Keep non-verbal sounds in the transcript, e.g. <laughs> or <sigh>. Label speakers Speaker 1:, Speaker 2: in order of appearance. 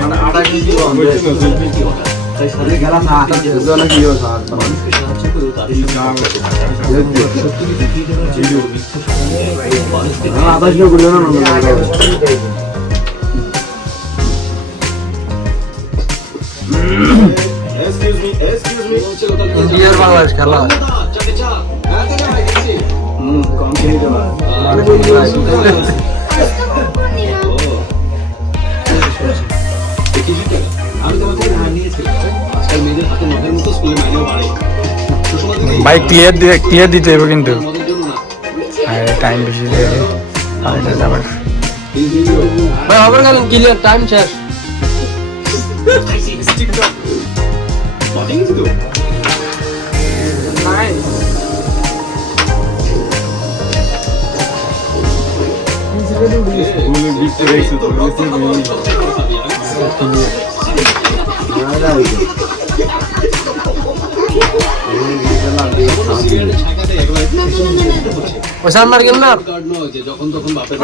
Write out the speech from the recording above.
Speaker 1: মানে আটা কেজি তাই সাথে গেলাম না আটা কেজি। অনেক ইয়ে স্যার আঠাশ কিলো করলে না
Speaker 2: ইন্ডিয়ার বাংলাদেশ খেলা।
Speaker 1: হুম কম কিনে দেবা
Speaker 3: আমি তোমার থেকে ধার নিয়েছিলাম আজকাল মেয়েদের হাতে নখের মতো স্কুলে মাইনেও বাড়ে।
Speaker 2: ভাই ক্লিয়ার দিয়ে ক্লিয়ার দিতে হবে কিন্তু। টাইম বেশি দিয়ে। আর এটা যাবে
Speaker 4: ভাই হবে ক্লিয়ার টাইম শেষ। <laughs> ওসান মার গেল না?
Speaker 3: যখন তখন বাপের